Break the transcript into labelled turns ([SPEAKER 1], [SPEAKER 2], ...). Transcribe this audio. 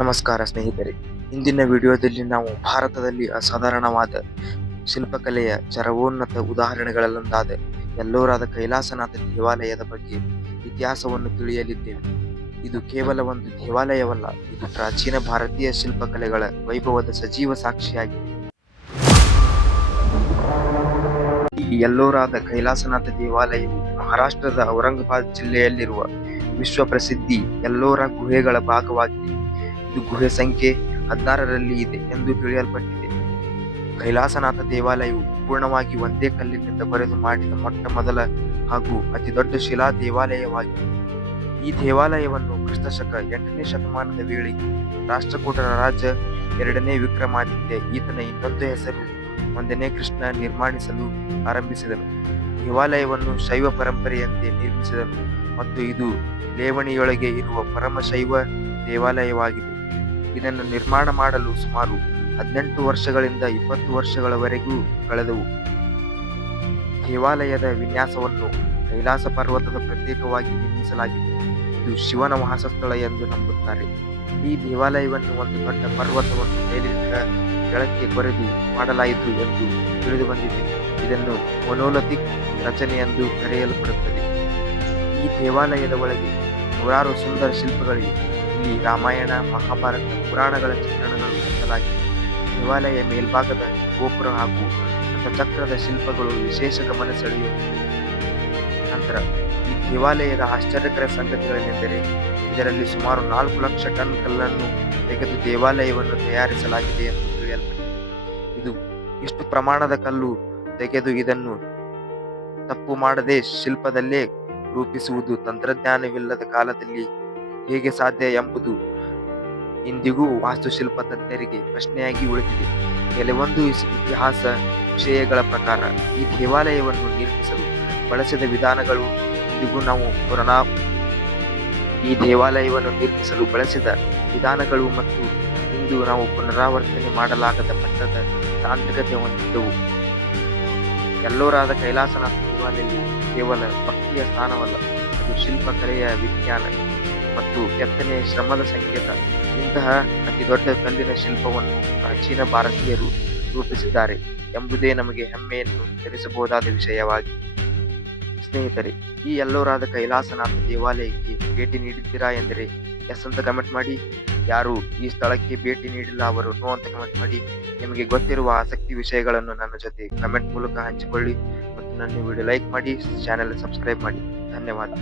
[SPEAKER 1] ನಮಸ್ಕಾರ ಸ್ನೇಹಿತರೆ. ಇಂದಿನ ವಿಡಿಯೋದಲ್ಲಿ ನಾವು ಭಾರತದಲ್ಲಿ ಅಸಾಧಾರಣವಾದ ಶಿಲ್ಪಕಲೆಯ ಚರವೋನ್ನತ ಉದಾಹರಣೆಗಳಲ್ಲೊಂದಾದ ಎಲ್ಲೋರಾದ ಕೈಲಾಸನಾಥ ದೇವಾಲಯದ ಬಗ್ಗೆ ಇತಿಹಾಸವನ್ನು ತಿಳಿಯಲಿದ್ದೇವೆ. ಇದು ಕೇವಲ ಒಂದು ದೇವಾಲಯವಲ್ಲ, ಇದು ಪ್ರಾಚೀನ ಭಾರತೀಯ ಶಿಲ್ಪಕಲೆಗಳ ವೈಭವದ ಸಜೀವ ಸಾಕ್ಷಿಯಾಗಿದೆ. ಎಲ್ಲೋರಾದ ಕೈಲಾಸನಾಥ ದೇವಾಲಯವು ಮಹಾರಾಷ್ಟ್ರದ ಔರಂಗಾಬಾದ್ ಜಿಲ್ಲೆಯಲ್ಲಿರುವ ವಿಶ್ವ ಪ್ರಸಿದ್ಧಿ ಎಲ್ಲೋರ ಗುಹೆಗಳ ಭಾಗವಾಗಿದೆ. ಇದು ಗುಹೆ ಸಂಖ್ಯೆ ಹದಿನಾರರಲ್ಲಿ ಇದೆ ಎಂದು ತಿಳಿಯಲ್ಪಟ್ಟಿದೆ. ಕೈಲಾಸನಾಥ ದೇವಾಲಯವು ಪೂರ್ಣವಾಗಿ ಒಂದೇ ಕಲ್ಲಿನಿಂದ ಬರೆದು ಮಾಡಿದ ಮೊಟ್ಟ ಮೊದಲ ಹಾಗೂ ಅತಿ ದೊಡ್ಡ ಶಿಲಾ ದೇವಾಲಯವಾಗಿದೆ. ಈ ದೇವಾಲಯವನ್ನು ಕ್ರಿಸ್ತಶಕ ಎಂಟನೇ ಶತಮಾನದ ವೇಳೆಗೆ ರಾಷ್ಟ್ರಕೂಟರ ರಾಜ ಎರಡನೇ ವಿಕ್ರಮಾದಿತ್ಯ ಈತನ ಇನ್ನೊಂದು ಹೆಸರು ಒಂದನೇ ಕೃಷ್ಣ ನಿರ್ಮಾಣಿಸಲು ಆರಂಭಿಸಿದನು. ದೇವಾಲಯವನ್ನು ಶೈವ ಪರಂಪರೆಯಂತೆ ನಿರ್ಮಿಸಿದನು ಮತ್ತು ಇದು ಲೇವಣಿಯೊಳಗೆ ಇರುವ ಪರಮಶೈವ ದೇವಾಲಯವಾಗಿದೆ. ಇದನ್ನು ನಿರ್ಮಾಣ ಮಾಡಲು ಸುಮಾರು ಹದಿನೆಂಟು ವರ್ಷಗಳಿಂದ ಇಪ್ಪತ್ತು ವರ್ಷಗಳವರೆಗೂ ಕಳೆದವು. ದೇವಾಲಯದ ವಿನ್ಯಾಸವನ್ನು ಕೈಲಾಸ ಪರ್ವತದ ಪ್ರತ್ಯೇಕವಾಗಿ ನಿರ್ಮಿಸಲಾಗಿದೆ. ಇದು ಶಿವನ ವಾಸಸ್ಥಳ ಎಂದು ನಂಬುತ್ತಾರೆ. ಈ ದೇವಾಲಯವನ್ನು ಒಂದು ದೊಡ್ಡ ಪರ್ವತವನ್ನು ಮೇಲಿನಿಂದ ಕೆಳಕ್ಕೆ ಕೊರೆದು ಮಾಡಲಾಯಿತು ಎಂದು ತಿಳಿದು ಬಂದಿದೆ ಇದನ್ನು ಮೊನೋಲಥಿಕ್ ರಚನೆ ಎಂದು ಕರೆಯಲ್ಪಡುತ್ತದೆ. ಈ ದೇವಾಲಯದ ಒಳಗೆ ನೂರಾರು ಸುಂದರ ಶಿಲ್ಪಗಳಿವೆ. ಇಲ್ಲಿ ರಾಮಾಯಣ, ಮಹಾಭಾರತ, ಪುರಾಣಗಳ ಚಿತ್ರಣಗಳು ಕೆತ್ತಲಾಗಿದೆ ದೇವಾಲಯ ಮೇಲ್ಭಾಗದ ಗೋಪುರ ಹಾಗೂ ಚಕ್ರದ ಶಿಲ್ಪಗಳು ವಿಶೇಷ ಗಮನ ಸೆಳೆಯುತ್ತಿವೆ. ನಂತರ ಈ ದೇವಾಲಯದ ಆಶ್ಚರ್ಯಕರ ಸಂಗತಿಗಳೆಂದರೆ ಇದರಲ್ಲಿ ಸುಮಾರು ನಾಲ್ಕು ಲಕ್ಷ ಟನ್ ಕಲ್ಲನ್ನು ತೆಗೆದು ದೇವಾಲಯವನ್ನು ತಯಾರಿಸಲಾಗಿದೆ ಎಂದು ತಿಳಿಯಲ್ಪಟ್ಟಿದೆ. ಇದು ಇಷ್ಟು ಪ್ರಮಾಣದ ಕಲ್ಲು ತೆಗೆದು ಇದನ್ನು ತಪ್ಪು ಮಾಡದೆ ಶಿಲ್ಪದಲ್ಲೇ ರೂಪಿಸುವುದು ತಂತ್ರಜ್ಞಾನವಿಲ್ಲದ ಕಾಲದಲ್ಲಿ ಹೇಗೆ ಸಾಧ್ಯ ಎಂಬುದು ಇಂದಿಗೂ ವಾಸ್ತುಶಿಲ್ಪ ತಜ್ಞರಿಗೆ ಪ್ರಶ್ನೆಯಾಗಿ ಉಳಿದಿದೆ. ಕೆಲವೊಂದು ಇತಿಹಾಸ ವಿಷಯಗಳ ಪ್ರಕಾರ ಈ ದೇವಾಲಯವನ್ನು ನಿರ್ಮಿಸಲು ಬಳಸಿದ ವಿಧಾನಗಳು ಇಂದಿಗೂ ನಾವು ಪುರಾಣ ಈ ದೇವಾಲಯವನ್ನು ನಿರ್ಮಿಸಲು ಬಳಸಿದ ವಿಧಾನಗಳು ಮತ್ತು ಇಂದು ನಾವು ಪುನರಾವರ್ತನೆ ಮಾಡಲಾಗದ ಮಟ್ಟದ ತಾಂತ್ರಿಕತೆ ಹೊಂದಿದ್ದವು. ಎಲ್ಲೋರಾದ ಕೈಲಾಸನಾಥ ದೇವಾಲಯವು ಕೇವಲ ಭಕ್ತಿಯ ಸ್ಥಾನವಲ್ಲ, ಅದು ಶಿಲ್ಪಕಲೆಯ ವಿಜ್ಞಾನ. ಮತ್ತು ಕೆತ್ತನೆ ಶ್ರಮದ ಸಂಕೇತ. ಇಂತಹ ಅತಿ ದೊಡ್ಡ ಕಲ್ಲಿನ ಶಿಲ್ಪವನ್ನು ಪ್ರಾಚೀನ ಭಾರತೀಯರು ರೂಪಿಸಿದ್ದಾರೆ ಎಂಬುದೇ ನಮಗೆ ಹೆಮ್ಮೆಯನ್ನು ತಿಳಿಸಬಹುದಾದ ವಿಷಯವಾಗಿ. ಸ್ನೇಹಿತರೆ, ಈ ಎಲ್ಲೋರಾದ ಕೈಲಾಸನಾಥ ದೇವಾಲಯಕ್ಕೆ ಭೇಟಿ ನೀಡುತ್ತೀರಾ ಎಂದರೆ ಎಸ್ ಅಂತ ಕಮೆಂಟ್ ಮಾಡಿ. ಯಾರು ಈ ಸ್ಥಳಕ್ಕೆ ಭೇಟಿ ನೀಡಿಲ್ಲ ಅವರು ನೋ ಅಂತ ಕಮೆಂಟ್ ಮಾಡಿ. ನಿಮಗೆ ಗೊತ್ತಿರುವ ಆಸಕ್ತಿ ವಿಷಯಗಳನ್ನು ನನ್ನ ಜೊತೆ ಕಮೆಂಟ್ ಮೂಲಕ ಹಂಚಿಕೊಳ್ಳಿ ಮತ್ತು ನನ್ನ ವಿಡಿಯೋ ಲೈಕ್ ಮಾಡಿ, ಚಾನೆಲ್ ಸಬ್ಸ್ಕ್ರೈಬ್ ಮಾಡಿ. ಧನ್ಯವಾದ.